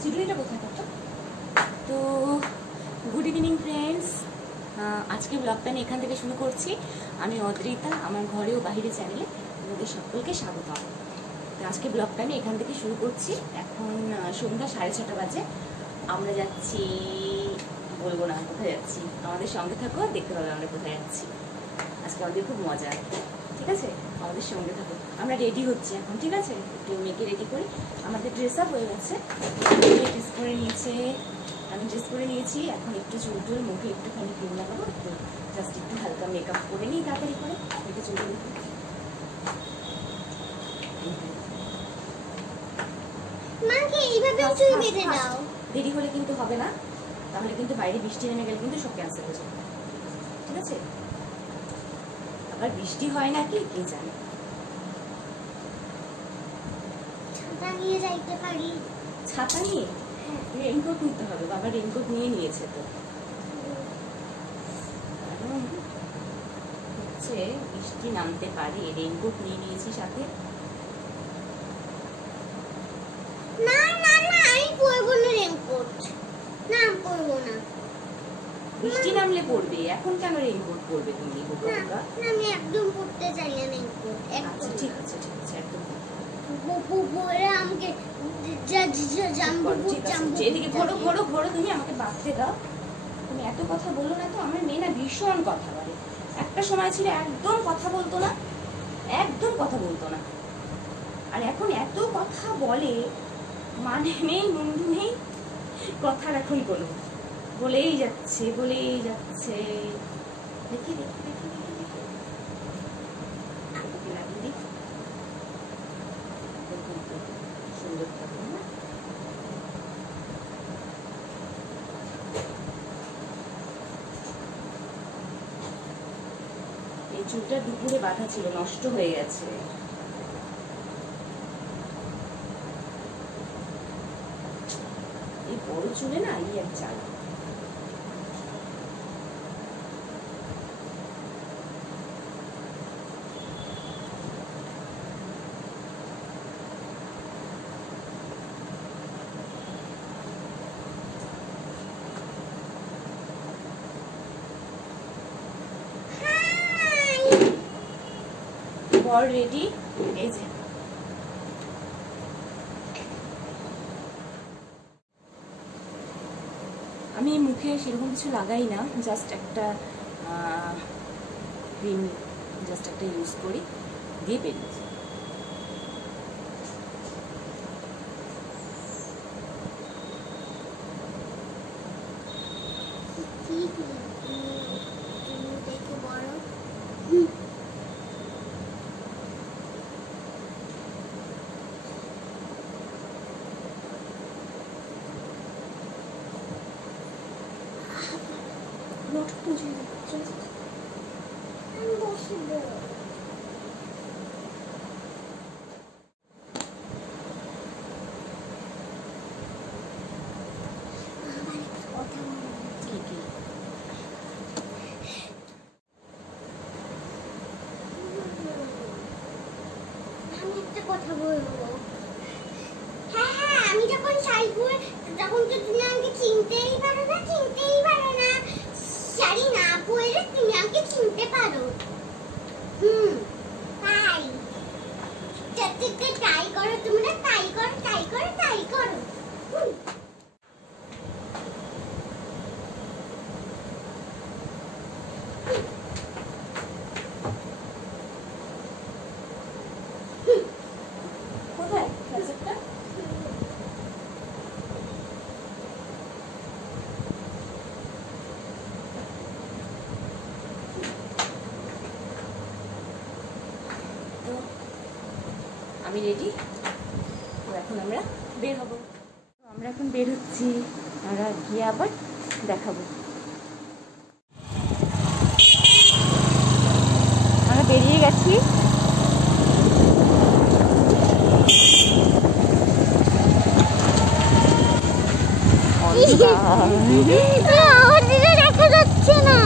সিডুলিটা কোথায় করতো? তো গুড ইভিনিং ফ্রেন্ডস, আজকে ব্লগটা আমি এখান থেকে শুরু করছি। আমি অদ্রিতা, আমার ঘরে ও বাহিরে চ্যানেলে আপনাদের সকলকে স্বাগত। তো আজকে ব্লগটা আমি এখান থেকে শুরু করছি। এখন সন্ধ্যা 6:30 বাজে। আমরা যাচ্ছি, বলবো না কোথায় যাচ্ছি, আমাদের সঙ্গে থাকো, দেখতে পাবে আমরা কোথায় যাচ্ছি। আজকে আমাদের খুব মজা, ঠিক আছে? আমাদের সঙ্গে থাকো। আমরা রেডি হচ্ছি এখন, ঠিক আছে? একটু মেয়েকে রেডি করি। আমাদের ড্রেস আপ হয়ে গেছে, ড্রেস করে নিয়েছে, আমি ড্রেস করে নিয়েছি। এখন একটু চুল টুল, মুখে একটুখানি ক্রিম লাগাবো, একটু জাস্ট একটু হালকা মেকআপ করে নিই তাড়াতাড়ি করে, একটু চুল টুল। দেরি হলে কিন্তু হবে না, তাহলে কিন্তু বাইরে বৃষ্টি নেমে গেলে কিন্তু সব ক্যান্সেল হয়ে যাবে, ঠিক আছে? আবার বৃষ্টি হয় না কি কে জানে। ছাতা নিয়ে যাইতে পারি? ছাতা নিয়ে? রেইনকোট নিতে হবে, বাবা রেইনকোট নিয়ে নিয়েছে। তো কারণ হচ্ছে বৃষ্টি নামতে পারে, রেইনকোট নিয়ে নিয়েছি সাথে। না না না, আমি পরবো না রেইনকোট। না আমি পরবো না। বৃষ্টি নামলে পরবে, এখন কেন রেইনকোট পরবে তুমি? না আমি একদম পরতে চাই না রেইনকোট। আচ্ছা ঠিক আছে, ঠিক আছে, একদম পরে আমাকে এদিকে ঘোরো ঘোরো ঘোরো, তুমি আমাকে বাঁধতে দাও। তুমি এত কথা বলো না তো, আমার মেয়ে না ভীষণ কথা বলে। একটা সময় ছিল একদম কথা বলতো না, একদম কথা বলতো না, আর এখন এত কথা বলে, মানে নেই মুন্ডু নেই কথার এখন কোনো, বলেই যাচ্ছে বলেই যাচ্ছে। দেখি দেখি দেখি দেখি দেখি লাগিয়ে দিই, সুন্দর থাকবে না? এই চুলটা দুপুরে বাঁধা ছিল, নষ্ট হয়ে গেছে। এই বড় চুলে না এই এক চাল। বল রেডি, এই যে আমি মুখে সেরকম কিছু লাগাই না, জাস্ট একটা ক্রিম জাস্ট একটা ইউজ করি, দিয়ে বেরিয়েছি। Not pushing it, just impossible. কথা বলবো। হ্যাঁ হ্যাঁ, আমি যখন শাড়ি পরে, তখন তো তুমি আমাকে চিনতেই পারো না, চিনতেই পারো না। শাড়ি না পরে তুমি আমাকে চিনতে পারো। তাই যাতে ট্রাই করো, তোমরা ট্রাই করো, ট্রাই করো, ট্রাই করো। কোথায় ক্যাসেটটা? তো আমি রেডি, তো এখন আমরা বের হব। আমরা এখন বের হচ্ছি, আমরা গিয়ে আবার দেখাবো। আমরা বেরিয়ে গেছি। দেখা যাচ্ছে না।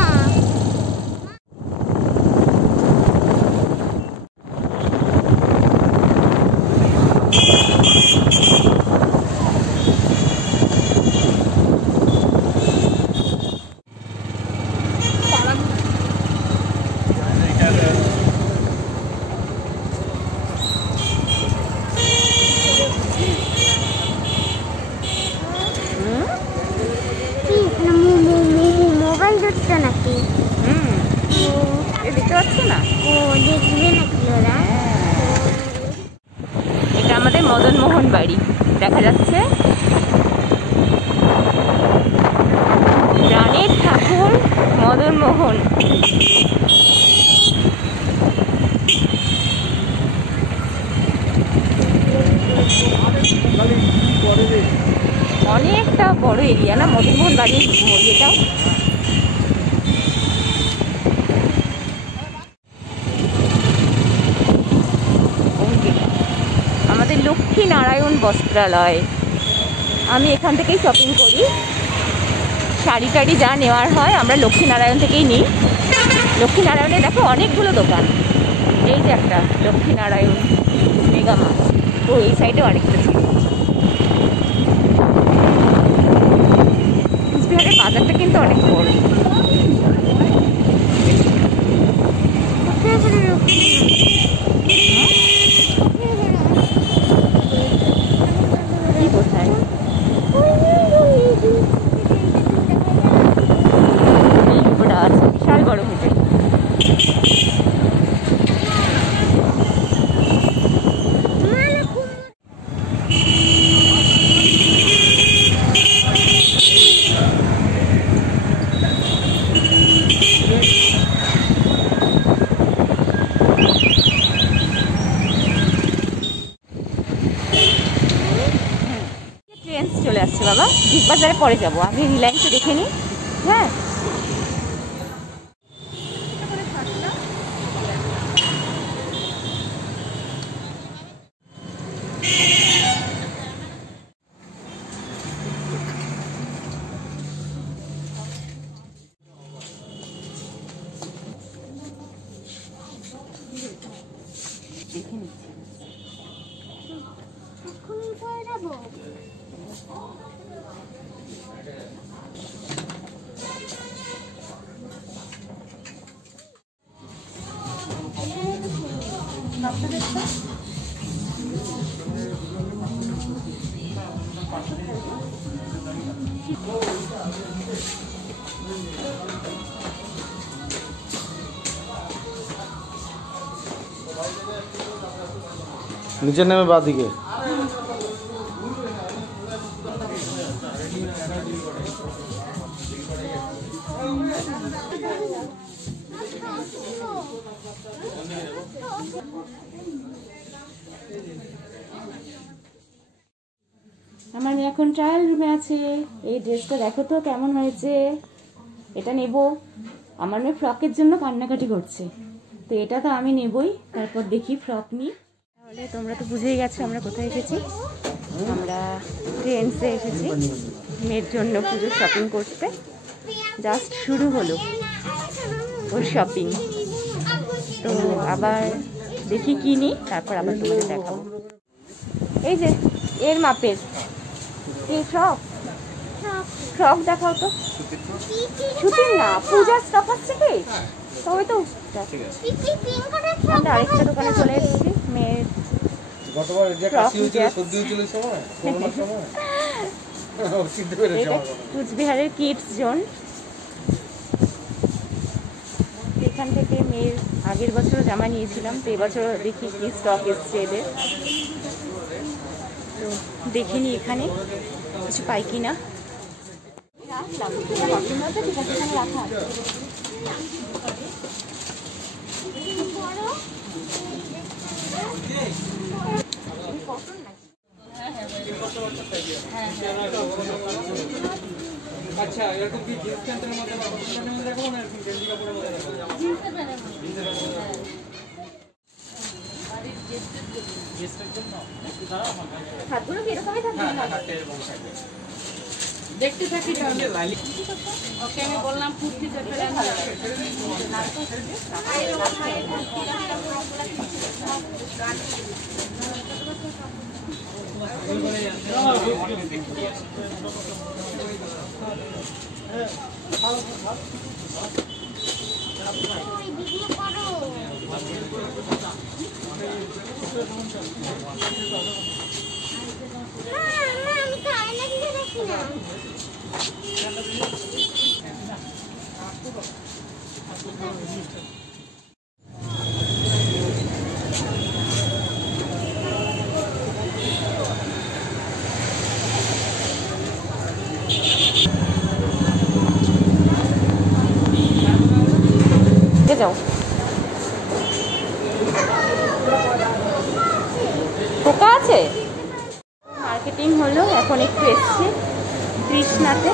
মোহন বাড়ি দেখা যাচ্ছে। প্রাণের ঠাকুর মদন মোহন। অনেকটা বড় এরিয়া না মদন মোহন বাড়ির ইয়েটাও। আমাদের লক্ষ্মী নারায়ণ বস্ত্রালয়, আমি এখান থেকেই শপিং করি। শাড়ি টাড়ি যা নেওয়ার হয় আমরা লক্ষ্মী নারায়ণ থেকেই নিই। লক্ষ্মী নারায়ণে দেখো অনেকগুলো দোকান। এই যে একটা লক্ষ্মী নারায়ণ মেগা মার্ট, তো এই সাইডে আরেকটা ছিল। কুচবিহারের বাজারটা কিন্তু অনেক বড়। কি কোথায়? ওটা আছে বিশাল বড় হোটেল। ট্রেন চলে আসছে বাবা, বিগ বাজারে পরে যাবো। আমি রিলায়েন্সে দেখে নিই। হ্যাঁ দেখে নিচ্ছি। নিচে নেমে বাঁ দিকে। আমার মেয়ে এখন ট্রায়াল রুমে আছে। এই ড্রেসটা দেখো তো কেমন হয়েছে, এটা নেব। আমার মেয়ে ফ্রকের জন্য কান্নাকাটি করছে, তো এটা তো আমি নেবই। তারপর দেখি ফ্রক নিই। তাহলে তোমরা তো বুঝেই গেছো আমরা কোথায় এসেছি। আমরা ট্রেন্ডসে এসেছি মেয়ের জন্য পুজোর শপিং করতে। জাস্ট শুরু হলো ওর শপিং, তো আবার দেখি কি নিই, তারপর আবার তোমাদের দেখাবো। এই যে এর মাপের এই ফ্রক, ফ্রক দেখাও তো। সুতির না, পূজার স্টক আসছে কি? তবে তো আমরা আরেকটা দোকানে চলে এসেছি মেয়ের কুচবিহারের কিডস জোন। এখান থেকে মেয়ের আগের বছরও জামা নিয়েছিলাম, তো এবছর দেখি কি স্টক এসছে এদের। তো দেখিনি এখানে কিছু পাই কি না। রাখা আচ্ছা এরকম কি জিন্স প্যান্টের মধ্যে বা কটনের মধ্যে দেখাবো না এরকম গেঞ্জি কাপড়ের মধ্যে দেখাবো? জিন্সের প্যান্টের মধ্যে। জিন্সের মধ্যে বাড়ির গেস্টের জন্য একটু দাঁড়াও আমার ভাই। হাতগুলো কি এরকমই থাকবে? হ্যাঁ হাতে এরকম থাকবে। দেখতে থাকি তাহলে লাইলি। ওকে আমি বললাম কুর্তি চলে ভালো লাগে। যাও। পোকা আছে। মার্কেটিং হলো, এখন একটু এসছি কৃষ্ণাতে,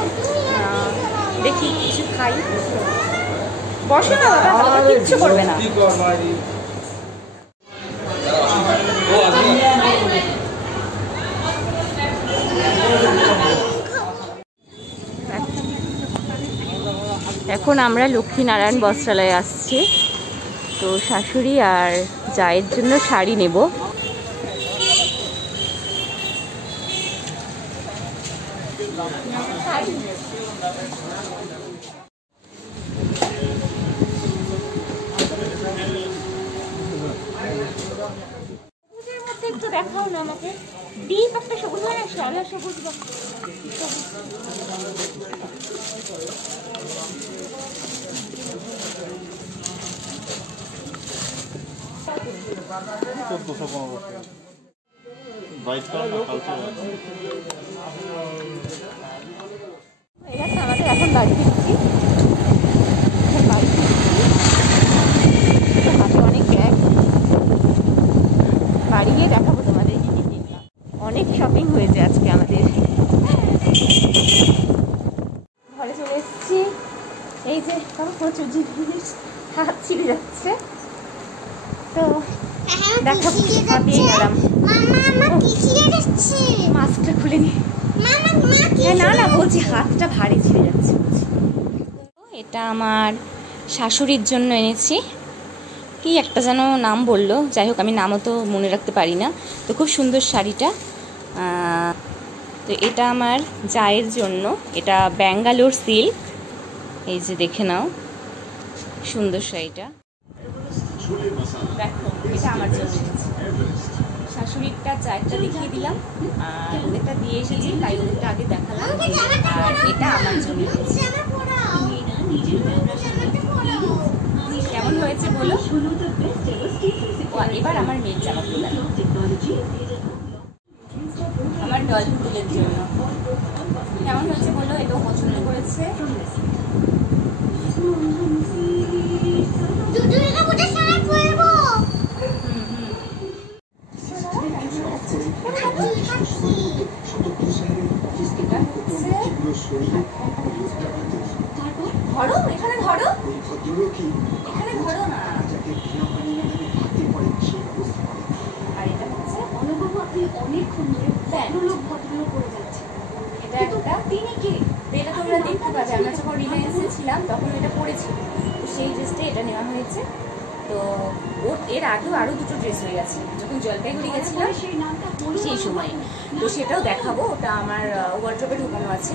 দেখি কিছু খাই। বসে না বাবা, বাবা কিচ্ছু করবে না। এখন আমরা লক্ষ্মীনারায়ণ বস্ত্রালয়ে আসছি, তো শাশুড়ি আর জায়ের জন্য শাড়ি নেব। একটু দেখাও না আমাকে, ডিপ একটা সবুজ হয় না, শ্যাওলা সবুজ। আমাদের এখন বাড়ি ফিরছি, হাতে অনেক ব্যাগ, বাড়ি গিয়ে দেখাবো তোমাদের কি কি কিনলাম। অনেক শপিং হয়েছে আজকে আমাদের। ঘরে চলে এসেছি, এই যে প্রচুর জিনিস, হাত ছিঁড়ে যাচ্ছে, তো দেখাবো। পেয়ে গেলাম, মাস্কটা খুলে নি। না না বলছি, হাতটা ভারী ছিঁড়ে যাচ্ছে। এটা আমার শাশুড়ির জন্য এনেছি, কি একটা যেন নাম বললো, যাই হোক আমি নামও তো মনে রাখতে পারি না। তো খুব সুন্দর শাড়িটা। তো এটা আমার জায়ের জন্য, এটা ব্যাঙ্গালোর সিল্ক, এই যে দেখে নাও, সুন্দর শাড়িটা। দেখো এটা আমার জন্য এনেছি। শাশুড়িরটা জায়েরটা দেখিয়ে দিলাম, আর ওদেরটা দিয়ে এসেছি, তাই ওদেরটা আগে দেখালাম। আর এটা আমার জন্য এনেছি। কেমন হয়েছে বলো? এবার আমার মেয়ের জামা খুলে আমার ডল ফুলের জন্য কেমন হয়েছে বলো? এটাও পছন্দ করেছে। ধরো এখানে, ধরো এখানে, ধরো না। আর এটা হচ্ছে এটা একটা তিনিকে, এটা তোমরা দেখতে পাবে, আমরা যখন রিলায়েন্সে ছিলাম তখন এটা পরেছি, তো সেই ড্রেসটা এটা নেওয়া হয়েছে। তো ওর এর আগেও আরও দুটো ড্রেস হয়ে গেছে যখন জলপাইগুড়ি গেছিলাম সেই সময়, তো সেটাও দেখাবো। ওটা আমার ওয়ার্ড্রোবে ঢোকানো আছে।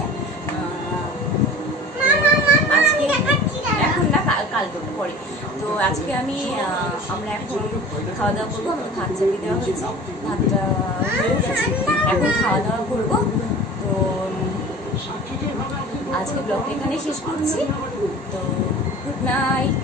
আজকে এখন না, কাল করতে পরে। তো আজকে আমরা এখন খাওয়া দাওয়া করবো। আমাকে ভাত চাপিয়ে দেওয়া হয়েছে, ভাতটা হয়ে গেছে, এখন খাওয়া দাওয়া করবো। তো আজকে ব্লগটা এখানে শেষ করছি। তো গুড নাইট।